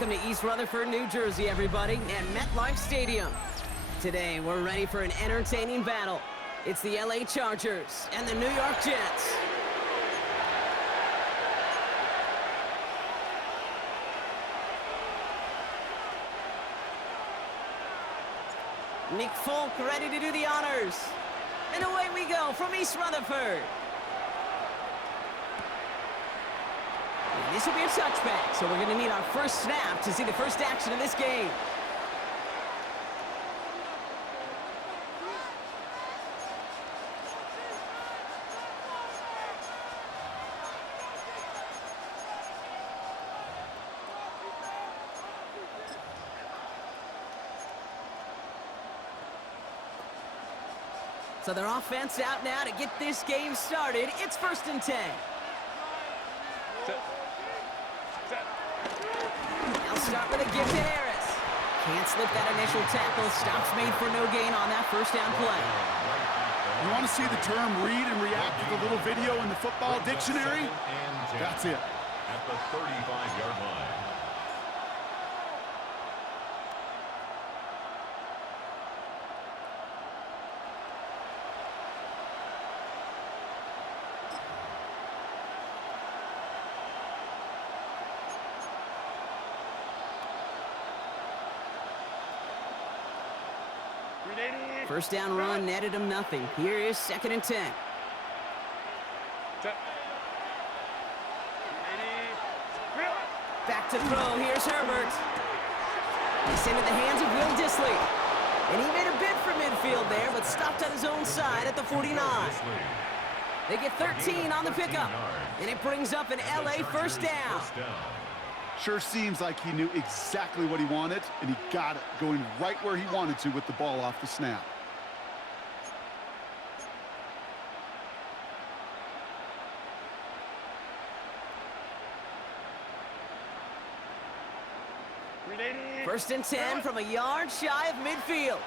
Welcome to East Rutherford, New Jersey, everybody, and MetLife Stadium. Today, we're ready for an entertaining battle. It's the LA Chargers and the New York Jets. Nick Folk ready to do the honors. And away we go from East Rutherford. And this will be a touchback, so we're going to need our first snap to see the first action of this game. So their offense out now to get this game started. It's 1st and 10. They'll start with a give to Harris. Can't slip that initial tackle. Stops made for no gain on that first down play. You want to see the term read and react with a little video in the football dictionary? That's it. At the 35-yard line. First down run netted him nothing. Here is 2nd and 10. Back to throw. Here's Herbert. He's into the hands of Will Dissly. And he made a bid for midfield there, but stopped on his own side at the 49. They get 13 on the pickup. And it brings up an LA first down. Sure seems like he knew exactly what he wanted, and he got it, going right where he wanted to with the ball off the snap. First and 10 from a yard shy of midfield.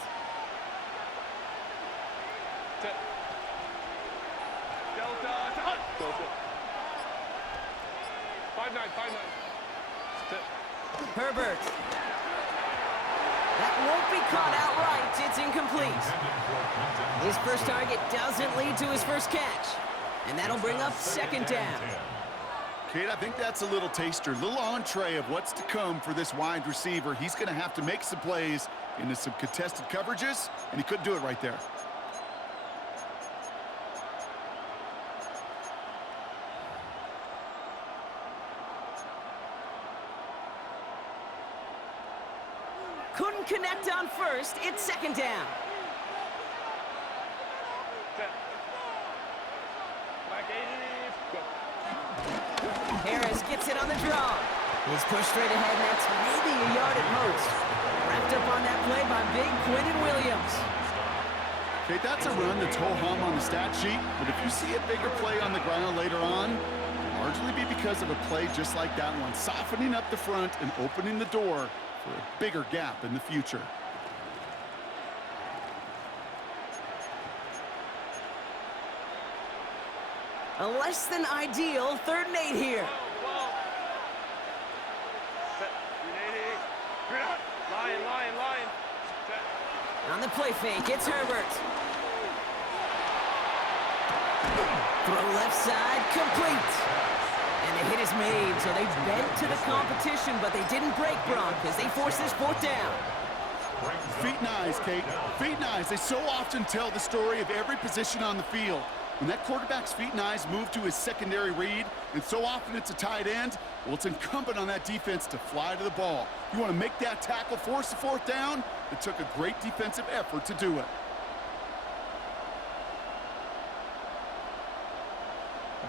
Herbert. That won't be caught outright. It's incomplete. His first target doesn't lead to his first catch. And that'll bring up 2nd down. Kate, I think that's a little taster, a little entree of what's to come for this wide receiver. He's going to have to make some plays into some contested coverages, and he couldn't do it right there. Couldn't connect on first. It's 2nd down. Harris gets it on the draw. He's pushed straight ahead, and that's maybe a yard at most. Wrapped up on that play by big Quentin Williams. Okay, that's a run that's ho-hum on the stat sheet, but if you see a bigger play on the ground later on, it'll largely be because of a play just like that one, softening up the front and opening the door for a bigger gap in the future. A less than ideal 3rd and 8 here. On the play fake, it's Herbert. Throw left side, complete. And the hit is made, so they bent to the competition, but they didn't break Bronk as they force this 4th down. Feet and eyes, Kate. Feet and eyes. They so often tell the story of every position on the field. When that quarterback's feet and eyes move to his secondary read, and so often it's a tight end, well, it's incumbent on that defense to fly to the ball. You want to make that tackle, force the 4th down? It took a great defensive effort to do it.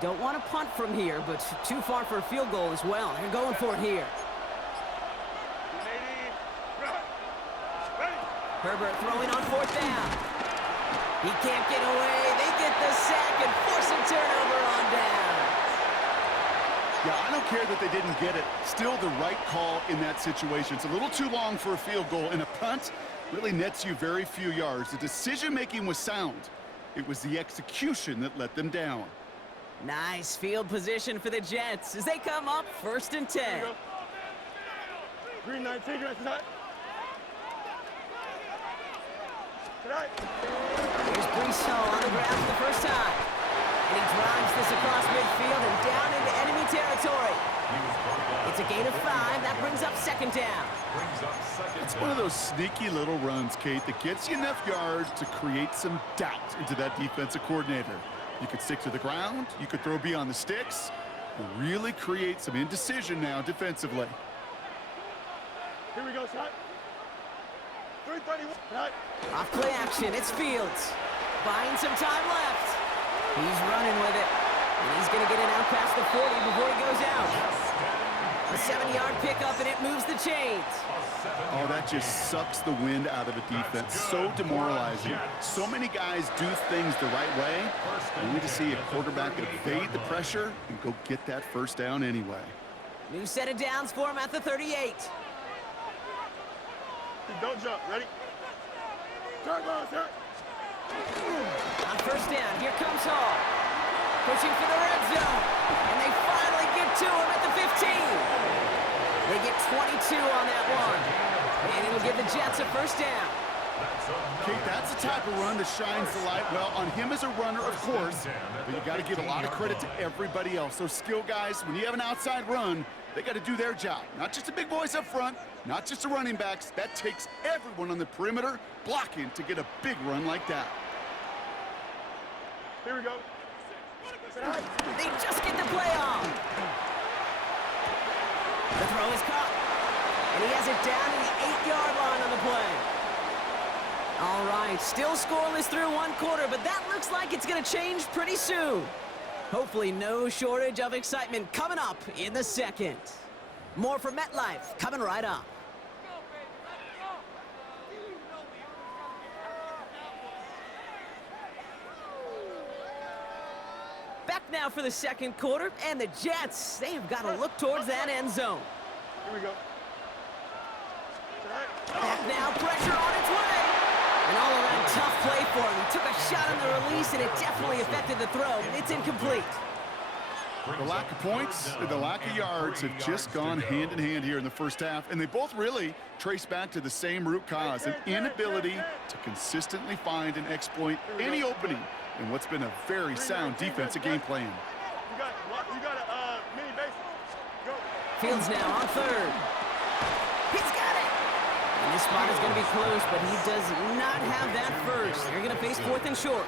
Don't want to punt from here, but too far for a field goal as well. They're going for it here. Herbert throwing on 4th down. He can't get away. They get the sack and force a turnover on down. Yeah, I don't care that they didn't get it. Still the right call in that situation. It's a little too long for a field goal, and a punt really nets you very few yards. The decision-making was sound. It was the execution that let them down. Nice field position for the Jets as they come up 1st and 10. Green 19, you're tonight. Here's Brisson on the ground for the first time. And he drives this across midfield and down into enemy territory. It's a gain of 5. That brings up second down. It's one of those sneaky little runs, Kate, that gets you enough yards to create some doubt into that defensive coordinator. You could stick to the ground. You could throw beyond the sticks. You really create some indecision now defensively. Here we go, shot. 331. Right. Off play action, it's Fields. Buying some time left. He's running with it. And he's going to get it out past the 40 before he goes out. A 7-yard pickup, and it moves the chains. Oh, that just sucks the wind out of a defense. So demoralizing. So many guys do things the right way. We need to see a quarterback evade the pressure and go get that first down anyway. New set of downs for him at the 38. Don't jump. Ready? Turn, boys, turn. On first down, here comes Hall. Pushing for the red zone. And they finally get to him at the 15. They get 22 on that one. And it'll give the Jets a first down. Kate, that's the type of run that shines the light, well, on him as a runner, of course, but you got to give a lot of credit to everybody else. Those skill guys, when you have an outside run, they got to do their job. Not just the big boys up front, not just the running backs. That takes everyone on the perimeter blocking to get a big run like that. Here we go. They just get the play off. The throw is caught. And he has it down to the 8-yard line on the play. All right, still scoreless through one quarter, but that looks like it's going to change pretty soon. Hopefully no shortage of excitement coming up in the second. More from MetLife coming right up. Back now for the second quarter, and the Jets, they have got to look towards that end zone. Here we go. Back now, pressure on its way. An all-around tough play for him. He took a shot on the release, and it definitely affected the throw. It's incomplete. The lack of points and the lack of yards have just gone hand in hand here in the first half, and they both really trace back to the same root cause, an inability to consistently find and exploit any opening in what's been a very sound defensive game plan. You got a mini base. Go. Fields now on third. He's got it. And this spot is going to be close, but he does not have that first. They're going to face fourth and short.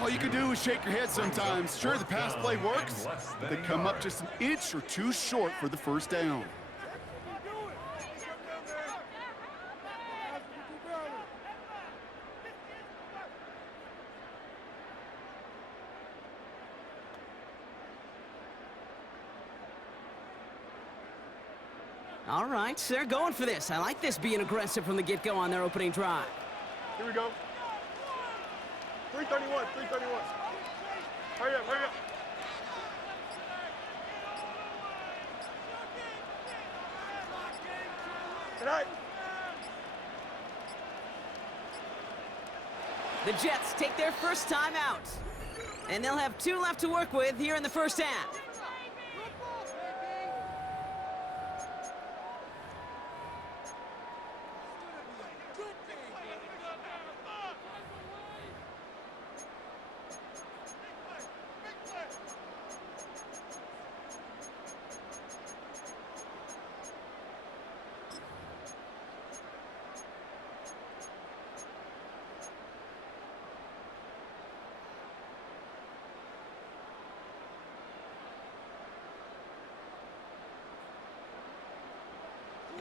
All you can do is shake your head sometimes. Sure, the pass play works, but they come up just an inch or two short for the first down. All right, they're going for this. I like this being aggressive from the get-go on their opening drive. Here we go. 331, 331. Hurry up, hurry up. Tonight. The Jets take their first time out. And they'll have 2 left to work with here in the first half.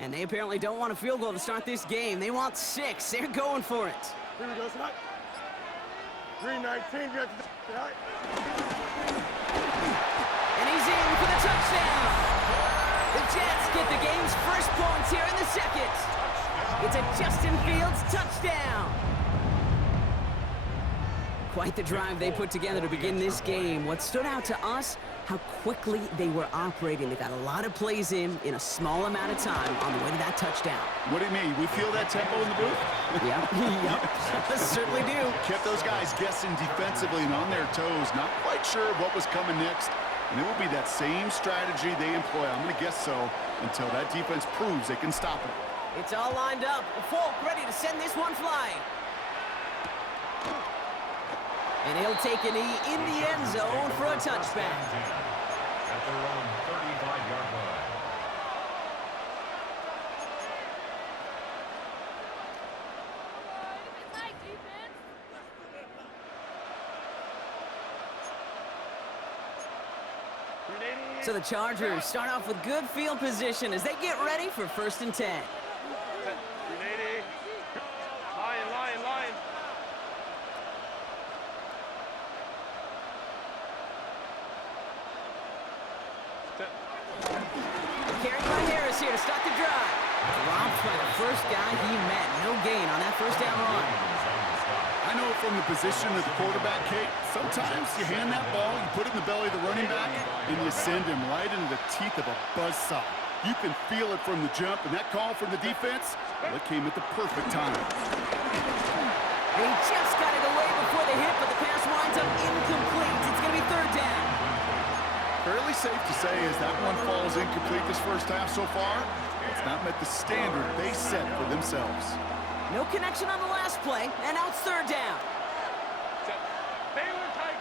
And they apparently don't want a field goal to start this game. They want 6. They're going for it. Here we go, tonight. Green 19, you got tonight. And he's in for the touchdown. The Jets get the game's first points here in the second. It's a Justin Fields touchdown. Quite the drive they put together to begin this game. What stood out to us, how quickly they were operating. They got a lot of plays in a small amount of time on the way to that touchdown. What do you mean? We feel that tempo in the booth? Yep, yep, certainly do. Kept those guys guessing defensively and on their toes, not quite sure what was coming next. And it will be that same strategy they employ. I'm going to guess so until that defense proves they can stop it. It's all lined up. Folk ready to send this one flying. And he'll take a knee in the end zone for a touchback. At their own 35-yard line. So the Chargers start off with good field position as they get ready for 1st and 10. Lion. Carried by Harris here to start the drive. Dropped by the first guy he met. No gain on that first down run. I know from the position of the quarterback, Kate, sometimes you hand that ball, you put it in the belly of the running back, and you send him right into the teeth of a buzzsaw. You can feel it from the jump, and that call from the defense, well, it came at the perfect time. And he just got it away before the hit, but the pass winds up incomplete. It's going to be 3rd down. Fairly safe to say as that one falls incomplete this first half so far, it's not met the standard they set for themselves. No connection on the last play, and now it's 3rd down. Baylor Tiger.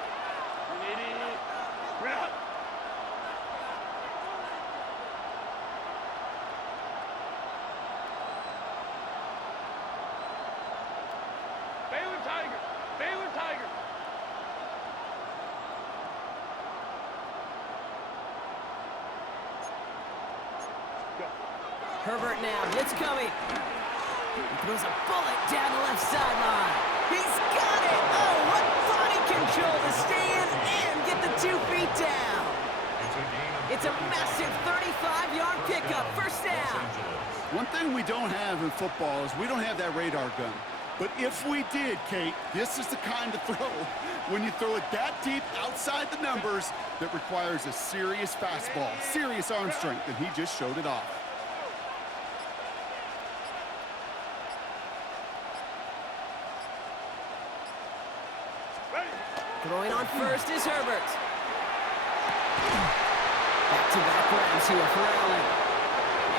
Herbert now, blitz coming. He throws a bullet down the left sideline. He's got it! Oh, what body control to stay in and get the 2 feet down. It's a massive 35-yard pickup, 1st down. One thing we don't have in football is we don't have that radar gun. But if we did, Kate, this is the kind of throw, when you throw it that deep outside the numbers, that requires a serious fastball, serious arm strength, and he just showed it off. Throwing on first is Herbert. Back-to-back grabs here for Allen.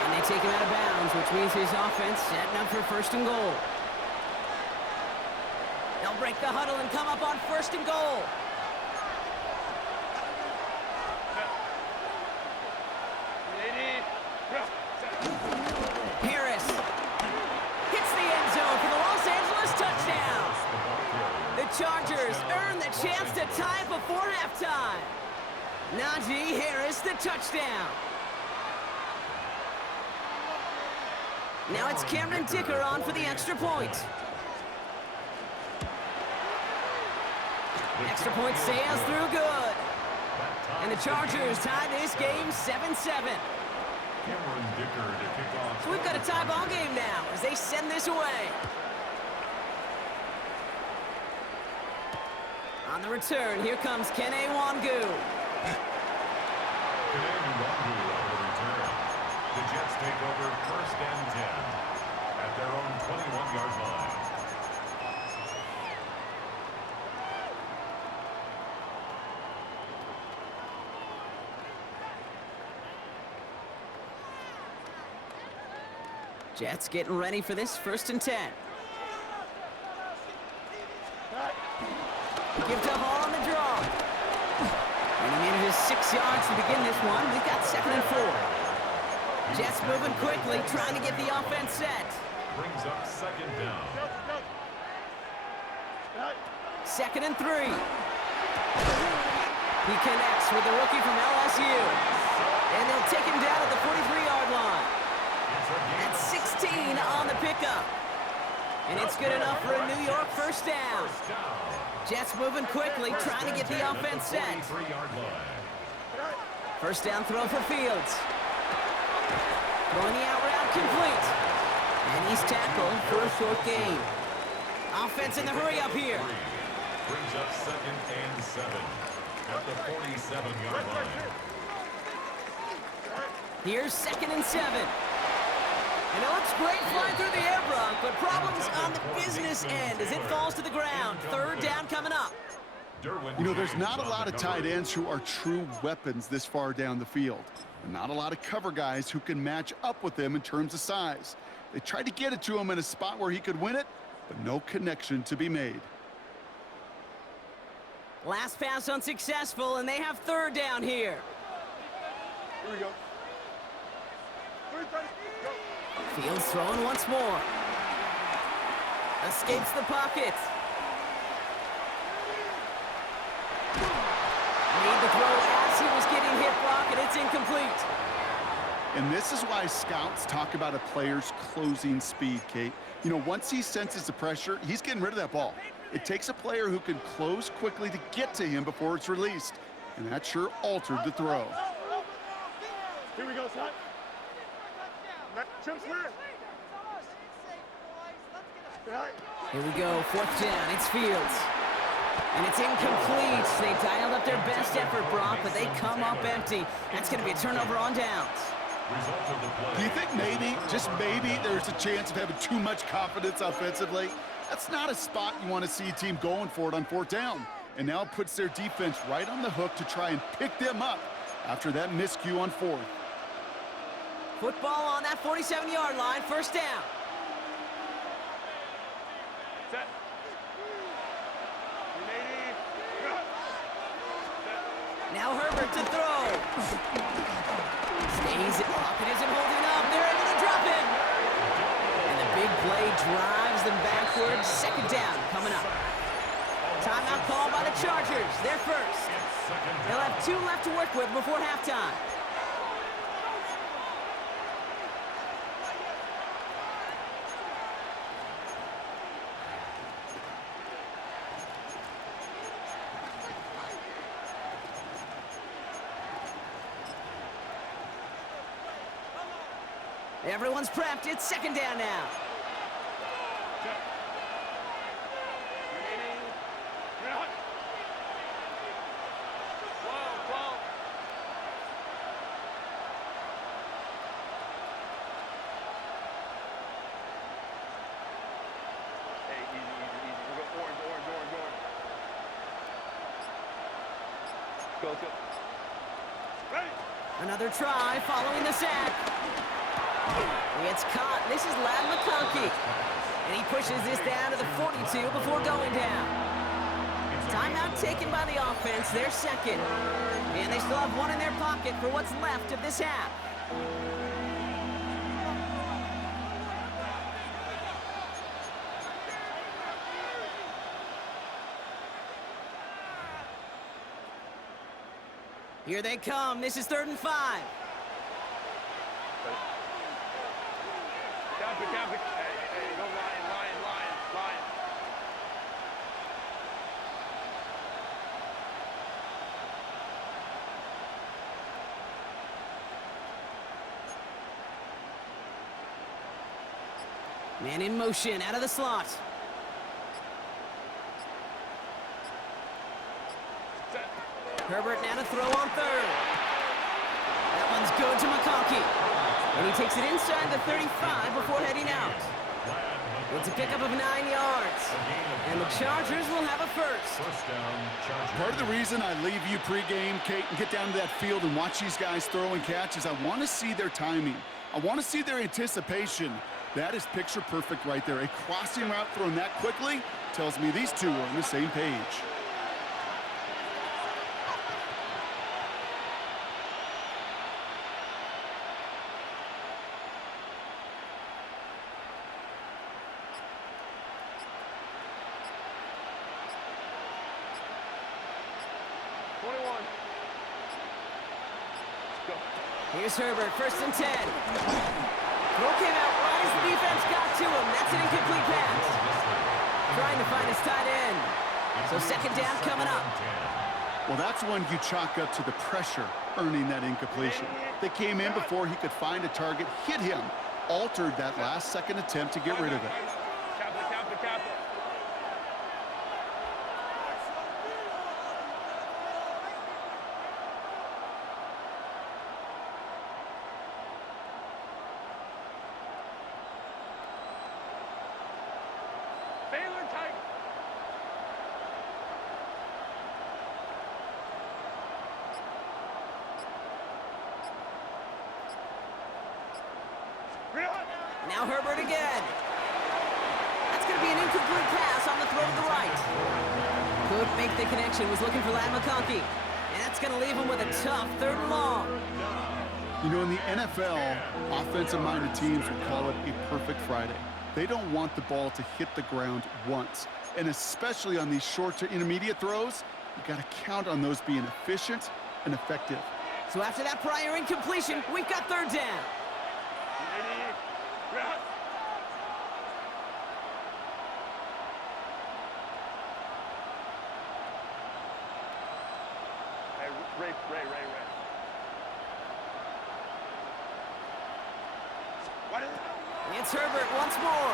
And they take him out of bounds, which means his offense setting up for 1st and goal. They'll break the huddle and come up on 1st and goal. Harris hits the end zone for the Los Angeles touchdown. The Chargers earn the chance to tie it before halftime. Najee Harris, the touchdown. Now it's Cameron Dicker on for the extra point. Extra point sails through good. And the Chargers tie this game 7-7. Cameron Dicker to kick off. So we've got a tie ball game now as they send this away. On the return, here comes Kene Wangu. The Jets take over 1st and 10 at their own 21-yard line. Jets getting ready for this 1st and 10. Give to Hall on the draw. And he manages 6 yards to begin this one. We've got 2nd and 4. Jets moving quickly, trying to get the offense set. Brings up 2nd down. 2nd and 3. He connects with the rookie from LSU. And they'll take him down at the 43-yard line. That's 16 on the pickup. And it's good enough for a New York 1st down. Jets moving quickly, trying to get the offense set. 1st down throw for Fields. Throwing the out route complete. And he's tackled for a short gain. Offense in the hurry up here. Brings up 2nd and 7 at the 47-yard line. Here's 2nd and 7. And it looks great flying through the air, Brock, but problems on the business end as it falls to the ground. 3rd down coming up. You know, there's not a lot of tight ends who are true weapons this far down the field. And not a lot of cover guys who can match up with him in terms of size. They tried to get it to him in a spot where he could win it, but no connection to be made. Last pass unsuccessful, and they have third down here. Here we go. 3:30, go. Fields throwing once more. Escapes the pocket. Made the throw as he was getting hit, Brock, and it's incomplete. And this is why scouts talk about a player's closing speed, Kate. You know, once he senses the pressure, he's getting rid of that ball. It takes a player who can close quickly to get to him before it's released. And that sure altered the throw. Here we go, son. Chip Smith. Here we go, fourth down, it's Fields. And it's incomplete. They dialed up their best effort, Brock, but they come up empty. That's going to be a turnover on downs. Do you think maybe, just maybe, there's a chance of having too much confidence offensively? That's not a spot you want to see a team going for it on fourth down. And now it puts their defense right on the hook to try and pick them up after that miscue on fourth. Football on that 47-yard line, first down. Set. Now Herbert to throw. Stays it. Pocket isn't holding up. They're able to drop him. And the big play drives them backwards. Second down coming up. Timeout called by the Chargers. They're first. They'll have 2 left to work with before halftime. Everyone's prepped. It's second down now. Hey, easy. We'll go orange. Go. Ready. Another try following the sack. It's caught. This is Lad McConkey. And he pushes this down to the 42 before going down. Timeout taken by the offense. They're second. And they still have 1 in their pocket for what's left of this half. Here they come. This is 3rd and 5. Cap it. Hey, go line. Man in motion, out of the slot. Set. Herbert now to throw on 3rd. That one's good to McConkey. And he takes it inside the 35 before heading out. It's a pickup of 9 yards. And the Chargers will have a first. Part of the reason I leave you pregame, Kate, and get down to that field and watch these guys throw and catch is I want to see their timing. I want to see their anticipation. That is picture perfect right there. A crossing route thrown that quickly tells me these two are on the same page. Here's Herbert, 1st and 10. Throw came out right as the defense got to him. That's an incomplete pass. Trying to find his tight end. So second down coming up. Well, that's one you chalk up to the pressure earning that incompletion. They came in before he could find a target, hit him, altered that last second attempt to get rid of it. Cap. Baylor tight. Now Herbert again. That's going to be an incomplete pass on the throw to the right. Couldn't make the connection. Was looking for Lad McConkey. And that's going to leave him with a tough 3rd and long. You know, in the NFL, offensive-minded teams would call it a perfect Friday. They don't want the ball to hit the ground once. And especially on these short to intermediate throws, you got to count on those being efficient and effective. So after that prior incompletion, we've got 3rd down. Ray. It's Herbert once more.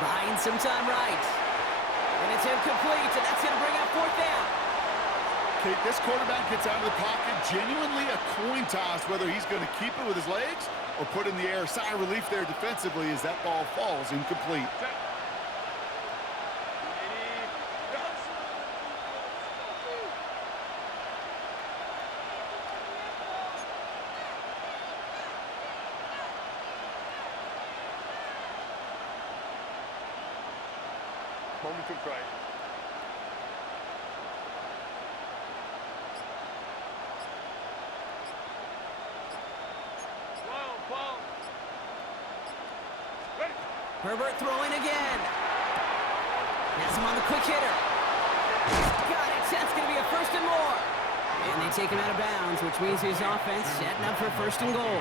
Buying some time right. And it's incomplete, and that's going to bring up 4th down. Kate, this quarterback gets out of the pocket, genuinely a coin toss whether he's going to keep it with his legs or put in the air. Sigh of relief there defensively as that ball falls incomplete. Moment to try. Ball. Ready. Herbert throwing again. Has him on the quick hitter. Got it. That's going to be a 1st and more. And they take him out of bounds, which means his offense setting up for 1st and goal.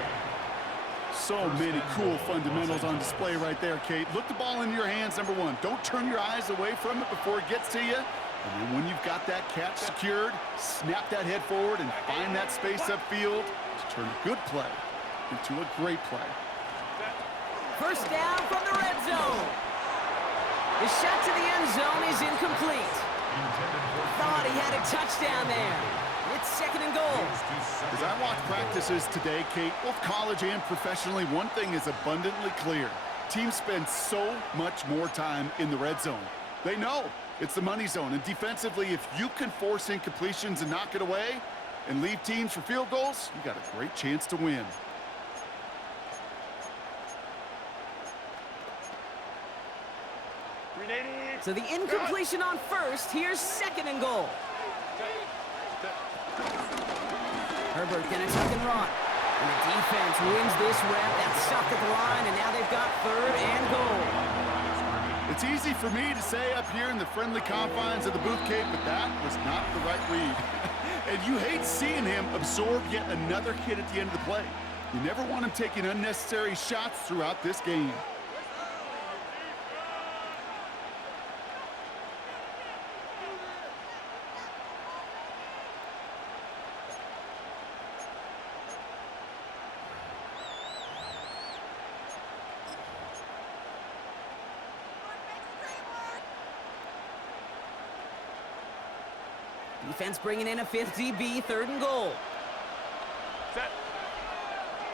So many cool fundamentals on display right there, Kate. Look the ball into your hands, number 1. Don't turn your eyes away from it before it gets to you. And then when you've got that catch secured, snap that head forward and find that space upfield to turn a good play into a great play. 1st down from the red zone. The shot to the end zone is incomplete. Thought he had a touchdown there. It's 2nd and goal. As I watch practices today, Kate, both college and professionally, one thing is abundantly clear. Teams spend so much more time in the red zone. They know it's the money zone. And defensively, if you can force incompletions and knock it away and leave teams for field goals, you got a great chance to win. So the incompletion on 1st. Here's 2nd and goal. Herbert gonna tuck and run. And the defense wins this rep. That's stopped at the line, and now they've got 3rd and goal. It's easy for me to say up here in the friendly confines of the booth, Kate, but that was not the right read. And you hate seeing him absorb yet another hit at the end of the play. You never want him taking unnecessary shots throughout this game. Defense bringing in a 5th DB, 3rd and goal. Set.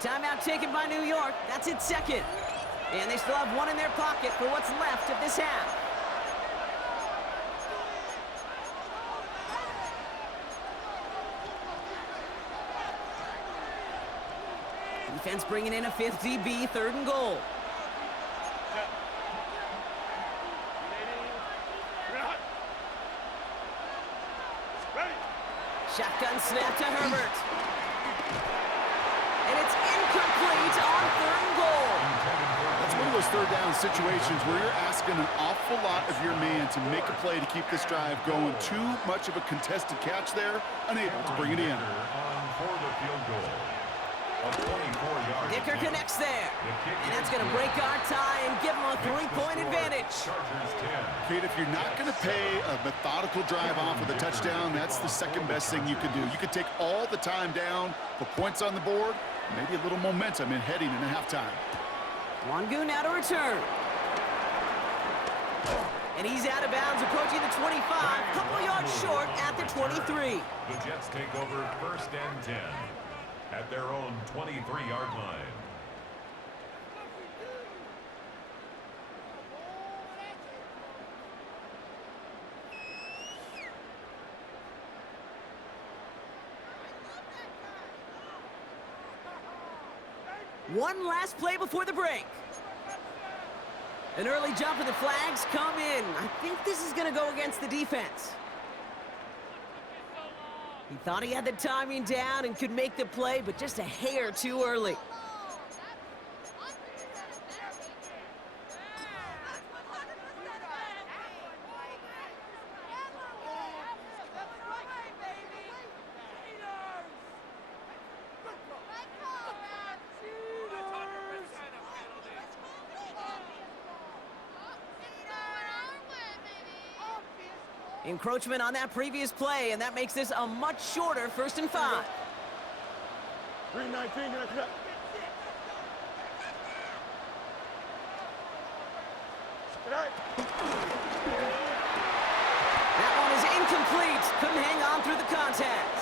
Timeout taken by New York. That's its 2nd. And they still have 1 in their pocket for what's left of this half. Defense bringing in a 5th DB, 3rd and goal. Shotgun snap to Herbert. And it's incomplete on 3rd and goal. That's one of those 3rd down situations where you're asking an awful lot of your man to make a play to keep this drive going. Too much of a contested catch there, unable to bring it in. For the field goal. A 24-yard Dicker connects there. And that's going to break our tie and give them a 3-point advantage. Chargers 10. Kate, if you're not going to pay a methodical drive off with a touchdown, that's the second best thing you can do. You can take all the time down, put points on the board, maybe a little momentum in heading into halftime. Wangu now to return. And he's out of bounds, approaching the 25, couple yards short at the 23. The Jets take over 1st and 10 at their own 23-yard line. One last play before the break. An early jump and the flags come in. I think this is going to go against the defense. He thought he had the timing down and could make the play, but just a hair too early. Encroachment on that previous play, and that makes this a much shorter 1st and 5. 319, get that. That one is incomplete. Couldn't hang on through the contact.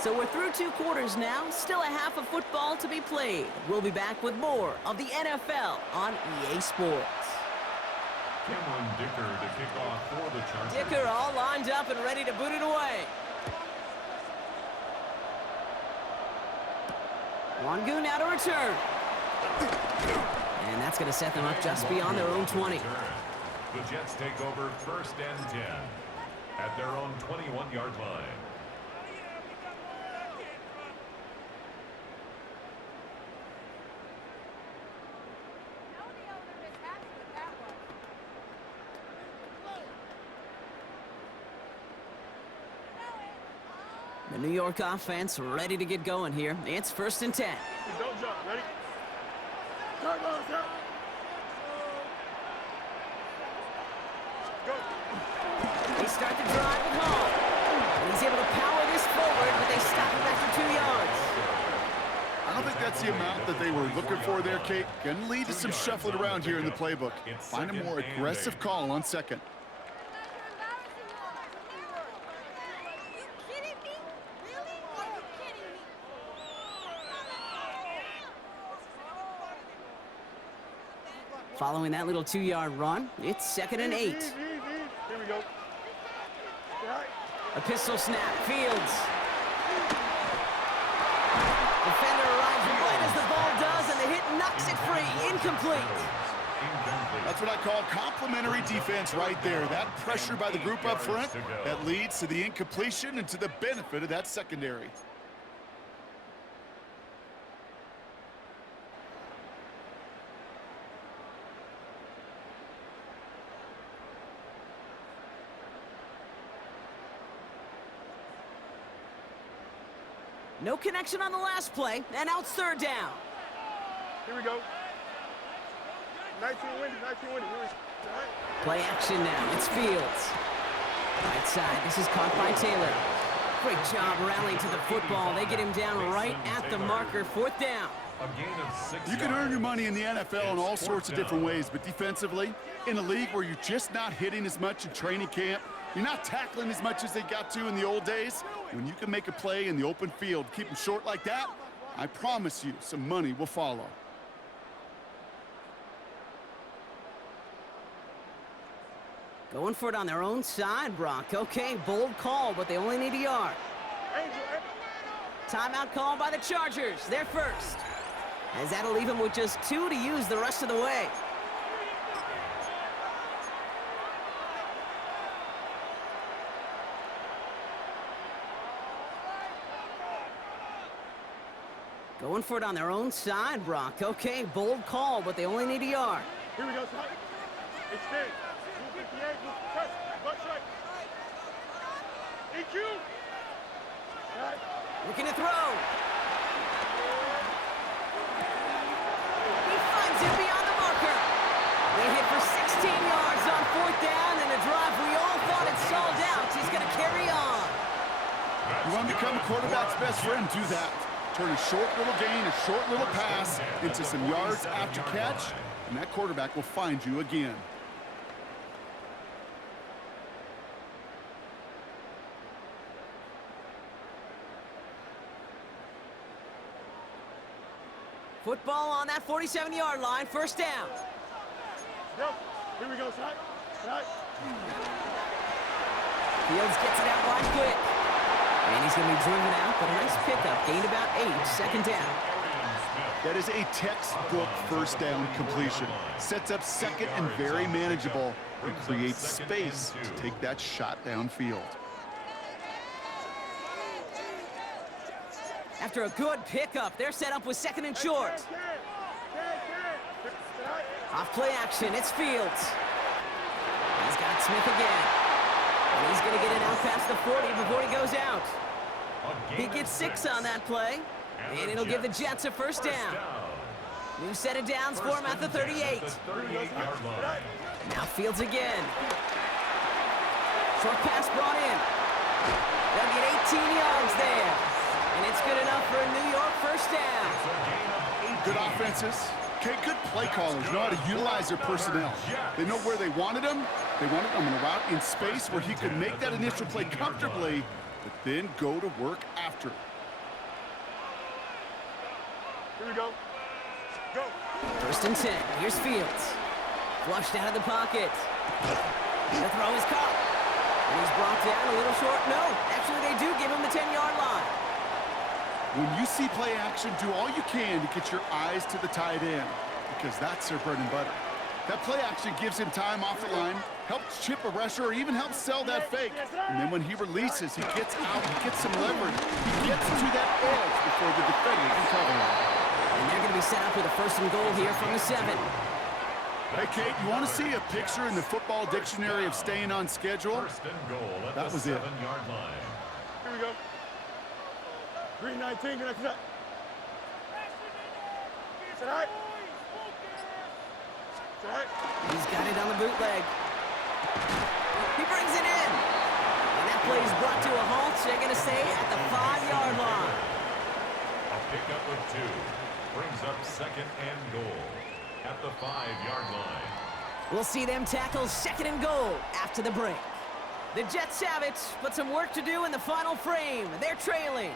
So we're through 2 quarters now. Still a half of football to be played. We'll be back with more of the NFL on EA Sports. Cameron Dicker to kick off for the Chargers. Dicker all lined up and ready to boot it away. Wangu now to return. And that's going to set them up just beyond their own 20. The Jets take over 1st and 10 at their own 21-yard line. The New York offense ready to get going here. It's 1st and 10. Don't jump. Ready? Turn on, turn. Go. They start the drive with Hall. And he's able to power this forward, but they stop him after 2 yards. I don't think that's the amount that they were looking for there, Kate. Can lead to some shuffling around here in the playbook. Find a more aggressive call on 2nd. Following that little 2-yard run, it's 2nd and 8. Here we go. Right. A pistol snap, Fields. Defender arrives right as the ball does, and the hit knocks it free. Incomplete. That's what I call complimentary defense right there. That pressure by the group up front, that leads to the incompletion and to the benefit of that secondary. No connection on the last play, and now it's 3rd down. Here we go. 19 windy, 19 windy. Right. Play action now, it's Fields. Right side, this is caught by Taylor. Great job rallying to the football. They get him down right at the marker, 4th down. A gain of 6 You can earn your money in the NFL in all sorts of different ways, but defensively, in a league where you're just not hitting as much in training camp, you're not tackling as much as they got to in the old days, when you can make a play in the open field, keep them short like that, I promise you some money will follow. Going for it on their own side, Brock. Okay, bold call, but they only need a yard. Timeout call by the Chargers. They're first. As that'll leave them with just 2 to use the rest of the way. Going for it on their own side, Brock. Okay, bold call, but they only need a yard. Here we go, son. Extend. 258, press, butt right. EQ. Right. Looking to throw. He finds it beyond the marker. They hit for 16 yards on 4th down, and a drive we all thought had stalled out. He's going to carry on. You want to become a quarterback's best friend, do that. Turn a short little gain, a short little pass into some yards after catch, and that quarterback will find you again. Football on that 47-yard line, 1st down. Yep. Here we go, son. Right. Fields gets it out wide quick. And he's going to be driven out, but a nice pickup. Gained about 8, 2nd down. That is a textbook first down completion. Sets up second and very manageable and creates space to take that shot downfield. After a good pickup, they're set up with second and short. Off play action, it's Fields. He's got Smith again. And he's going to get it out past the 40 before he goes out. He gets 6 on that play. And it'll give the Jets a first down. New set of downs for him at the 38. Now Fields again. Short pass brought in. They'll get 18 yards there. And it's good enough for a New York first down. Good offenses. Okay, good play callers know how to utilize their personnel. They know where they wanted him. They wanted him on a route in space where he could make that initial play comfortably, but then go to work after. Here we go. Go. First and 10. Here's Fields. Flushed out of the pocket. The throw is caught. And he's brought down a little short. No, actually they do give him the 10-yard line. When you see play action, do all you can to get your eyes to the tight end because that's their bread and butter. That play action gives him time off the line, helps chip a rusher, or even helps sell that fake. And then when he releases, he gets out, he gets some leverage. He gets to that edge before the defender can cover him. And they're going to be set up with a first and goal here from the 7. Hey, Kate, you want to see a picture in the football dictionary of staying on schedule? First and goal at That the was it. 7-yard line. Here we go. 319, good after that. Tonight. He's got it on the bootleg. He brings it in. And that play is brought to a halt. They're going to stay at the 5-yard line. A pickup of 2 brings up second and goal at the 5-yard line. We'll see them tackle second and goal after the break. The Jets have it, but some work to do in the final frame. They're trailing.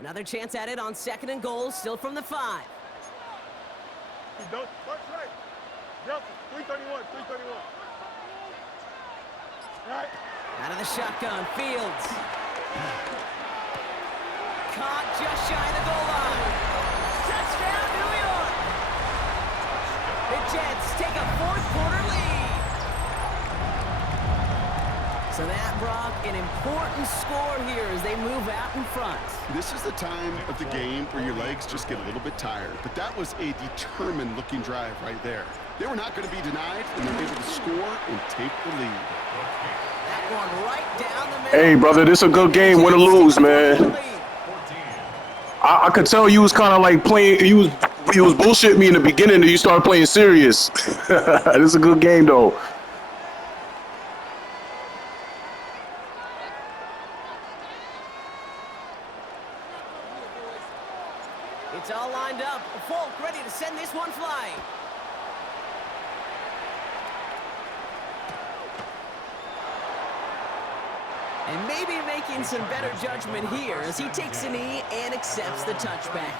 Another chance at it on second and goal, still from the 5. Don't, right. Delta, 331, 331. Right. Out of the shotgun, Fields. Caught just shy of the goal line. Touchdown, New York! The Jets take a fourth-quarter lead. So that brought an important score here as they move out in front. This is the time of the game where your legs just get a little bit tired, but that was a determined-looking drive right there. They were not going to be denied, and they're able to score and take the lead. That one right down the middle. Hey, brother, this is a good game. Win or lose, man. I could tell you was kind of like playing. You was bullshit me in the beginning, and you started playing serious. This is a good game, though. It's all lined up. Folk ready to send this one flying. And maybe making some better judgment here as he takes a knee and accepts the touchback.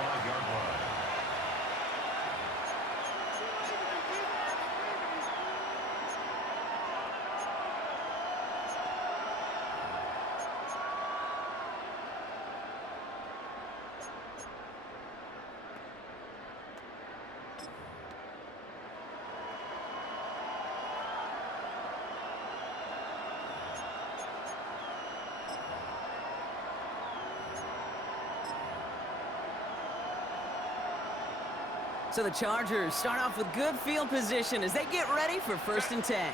So the Chargers start off with good field position as they get ready for first and 10.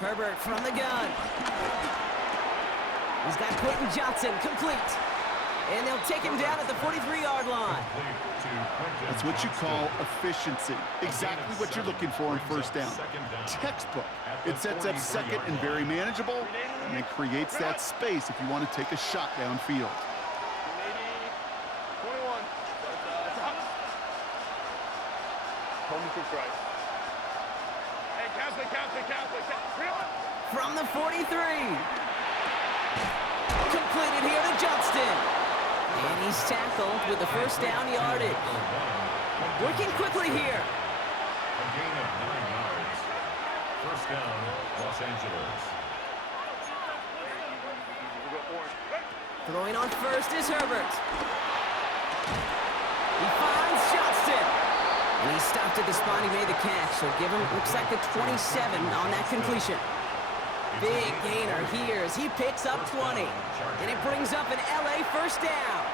Herbert from the gun. He's got Quentin Johnson complete. And they'll take him down at the 43-yard line. That's what you call efficiency. Exactly what you're looking for in first down. Textbook. It sets up second and very manageable, and it creates that space if you want to take a shot downfield. From the 43. Completed here to Johnston. And he's tackled with the first down yardage. Working quickly here. A gain of 9 yards. First down, Los Angeles. Throwing on first is Herbert. He finds Johnston. And he stopped at the spot he made the catch. So give him, looks like the 27 on that completion. Big gainer here as he picks up 20. And it brings up an LA first down.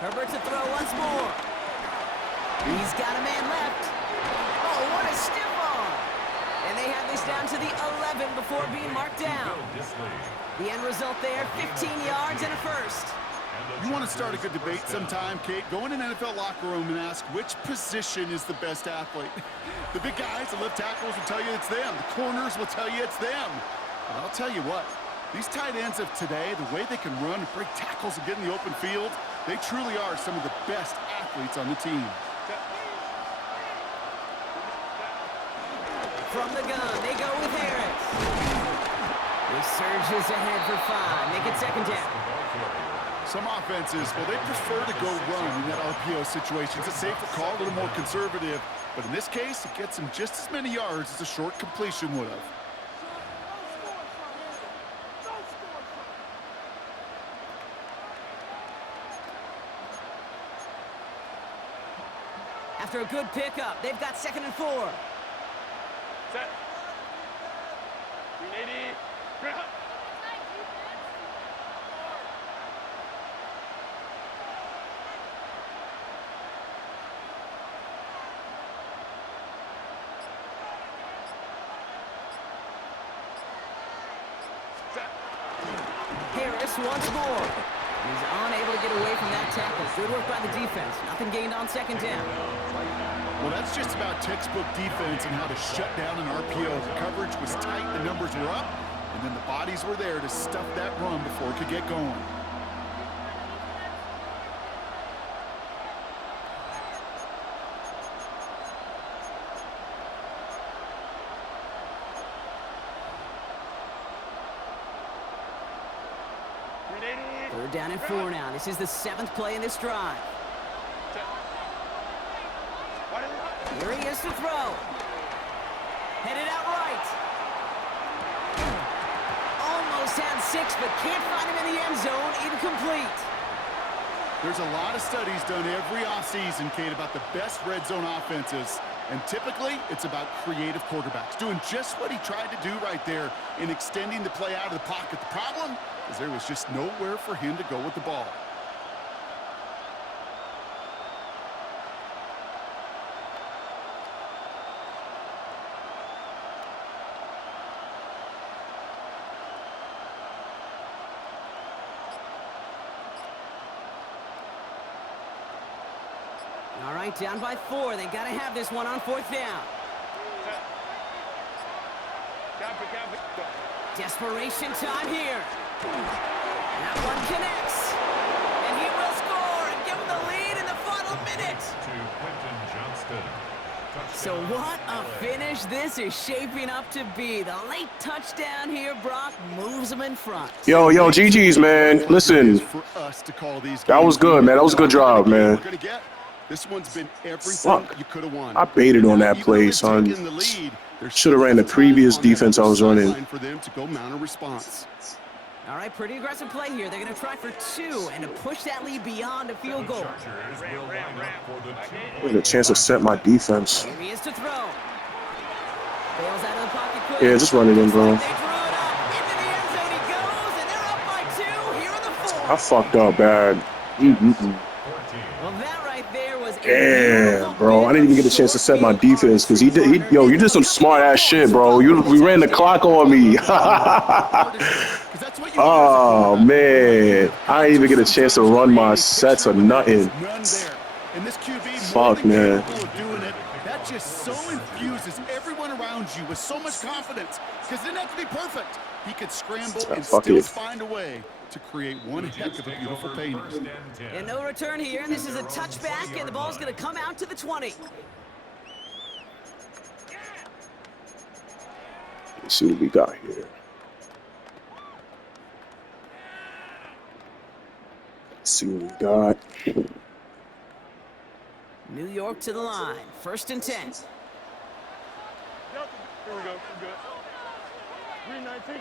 Herbert to throw once more. He's got a man left. Oh, what a stiff arm. And they have this down to the 11 before being marked down. The end result there, 15 yards and a first. You want to start a good debate sometime, Kate? Go in an NFL locker room and ask which position is the best athlete. The big guys, the left tackles will tell you it's them. The corners will tell you it's them. But I'll tell you what, these tight ends of today, the way they can run and break tackles and get in the open field, they truly are some of the best athletes on the team. From the gun, they go with Harris. He surges ahead for 5. Make it second down. Some offenses, well, they prefer to go run in that RPO situation. It's a safer call, a little more conservative. But in this case, it gets them just as many yards as a short completion would have. After a good pickup, they've got 2nd and 4. Set. 380. Harris once more. He's unable to get away from that tackle. Good work by the defense. Nothing gained on 2nd down. Well, that's just about textbook defense and how to shut down an RPO. The coverage was tight, the numbers were up, and then the bodies were there to stuff that run before it could get going. Third down and 4 now. This is the 7th play in this drive. Here he is to throw. Headed out right. Almost had 6, but can't find him in the end zone. Incomplete. There's a lot of studies done every offseason, Kate, about the best red zone offenses. And typically, it's about creative quarterbacks doing just what he tried to do right there in extending the play out of the pocket. The problem is there was just nowhere for him to go with the ball. All right, down by 4. They got to have this one on 4th down. Desperation time here. That one connects. And he will score and give him the lead in the final minute. To Quentin Johnston. So what a finish this is shaping up to be. The late touchdown here, Brock, moves them in front. Yo, GG's, man. Listen, For us to call these that was good, man. That was a good drive, man. This one's been everything you could have won. I baited on that play, son. Should have ran the previous defense I was running. For them to go mount a response. All right, pretty aggressive play here. They're going to try for 2 and to push that lead beyond a field goal. I had a chance to set my defense. Here he is to throw. Bails out of the pocket quick. Yeah, just run it in, bro. They drew it up. Into the end zone he goes, and they're up by 2 here in the 4th. I fucked up bad. Well, that right there was Damn, bro. I didn't even get a chance to set my defense because yo, you did some smart ass shit, bro. We ran the clock on me. Oh man, I didn't even get a chance to run my sets or nothing. And this QB Fuck, man. doing it. That just so infuses everyone around you with so much confidence because it didn't have to be perfect. He could scramble and still find a way to create one heck of a beautiful painting. And no return here. This is a touchback, and the ball's going to come out to the 20. Let's see what we got here. Let's see what we got. New York to the line. 1st and 10. Here we go. I'm good. 319.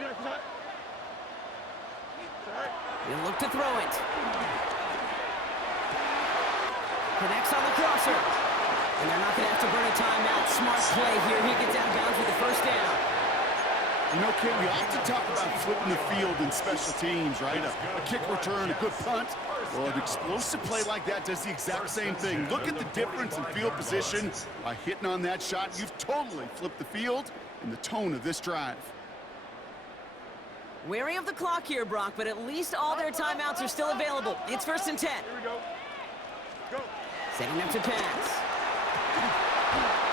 He'll look to throw it. Connects on the crosser. And they're not going to have to burn a timeout. Smart play here. He gets out of bounds with the 1st down. You know, Kate, we often talk about flipping the field in special teams, right? A kick return, a good punt. Well, an explosive play like that does the exact same thing. Look at the difference in field position. By hitting on that shot, you've totally flipped the field and the tone of this drive. Wary of the clock here, Brock, but at least all their timeouts are still available. It's 1st and 10. Here we go. Go. Setting up to pass.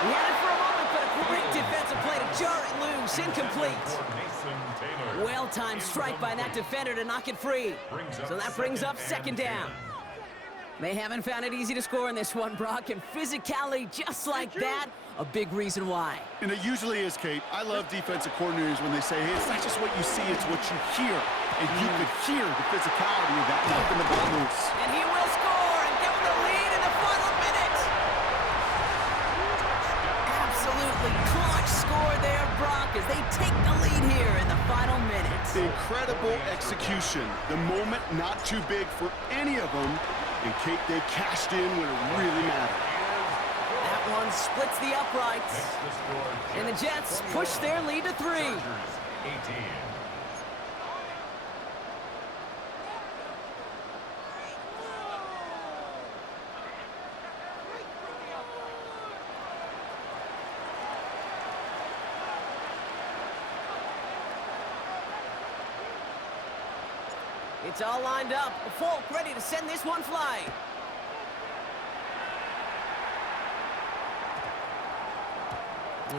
He had it for a moment, but a great defensive play to jar it loose. Incomplete. Well-timed strike by that defender to knock it free. So that brings up 2nd down. They haven't found it easy to score in this one, Brock, and physicality just like that, a big reason why. And it usually is, Kate. I love defensive coordinators when they say, hey, it's not just what you see, it's what you hear. And you could hear the physicality of that knocking the ball loose. And he will score and give them the lead in the final minute. Absolutely clutch score there, Brock, as they take the lead here in the final minutes. Incredible execution. The moment not too big for any of them. And Kate, they cashed in when it really mattered. That one splits the uprights. And the Jets push their lead to 3. It's all lined up. Folk ready to send this one flying.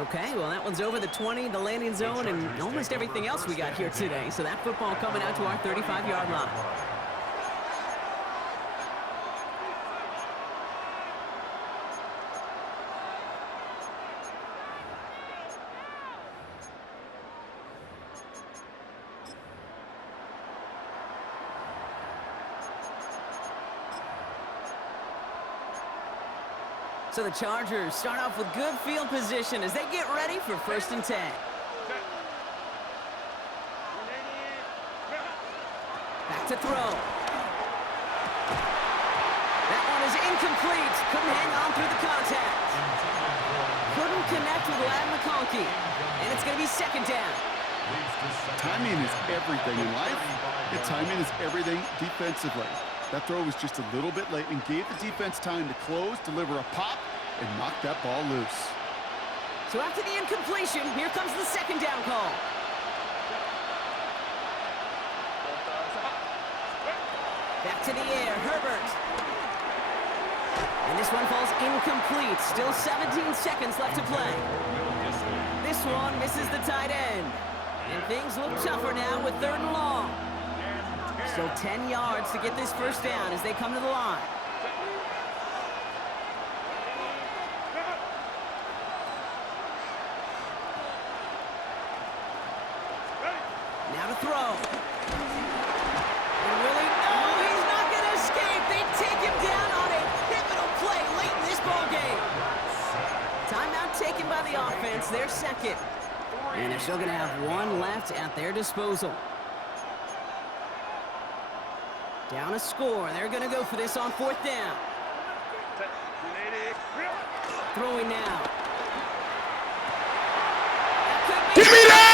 Okay, well, that one's over the 20, the landing zone, and almost everything else we got here today. So that football coming out to our 35-yard line. So the Chargers start off with good field position as they get ready for 1st and 10. Back to throw. That one is incomplete. Couldn't hang on through the contact. Couldn't connect with Ladd McConkey. And it's going to be 2nd down. Timing is everything in life. And timing is everything defensively. That throw was just a little bit late and gave the defense time to close, deliver a pop, and knock that ball loose. So after the incompletion, here comes the 2nd down call. Back to the air, Herbert. And this one falls incomplete. Still 17 seconds left to play. This one misses the tight end. And things look tougher now with 3rd and long. Still 10 yards to get this 1st down as they come to the line. Now to throw. And Willie, no, he's not going to escape. They take him down on a pivotal play late in this ball game. Timeout taken by the offense, their 2nd. And they're still going to have one left at their disposal. Down a score. They're going to go for this on 4th down. Throwing now. Give me that!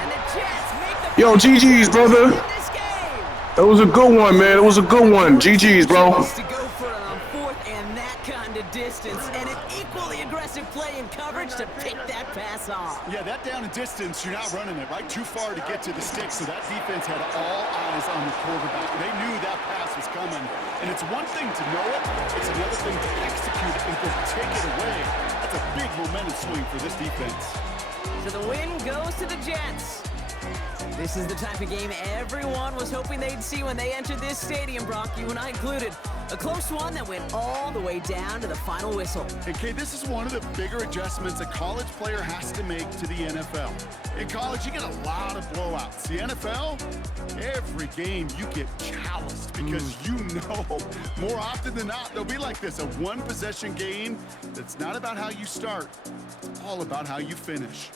And the Jets make the Yo, GG's, brother. in this game. It was a good one, man. It was a good one. GG's, bro. To go for it on fourth and that kind of distance, and an equally aggressive play in coverage to pick that pass off. Yeah, that down and distance, you're not running it, right? Too far to get to the stick, so that defense had all eyes on the quarterback. They knew that pass was coming, and it's one thing to know it, it's another thing to execute it and go take it away. That's a big momentum swing for this defense. So the win goes to the Jets. This is the type of game everyone was hoping they'd see when they entered this stadium, Brock, you and I included. A close one that went all the way down to the final whistle. And Kay, this is one of the bigger adjustments a college player has to make to the NFL. In college, you get a lot of blowouts. The NFL, every game you get calloused because you know more often than not, they'll be like this, a one-possession game that's not about how you start. It's all about how you finish.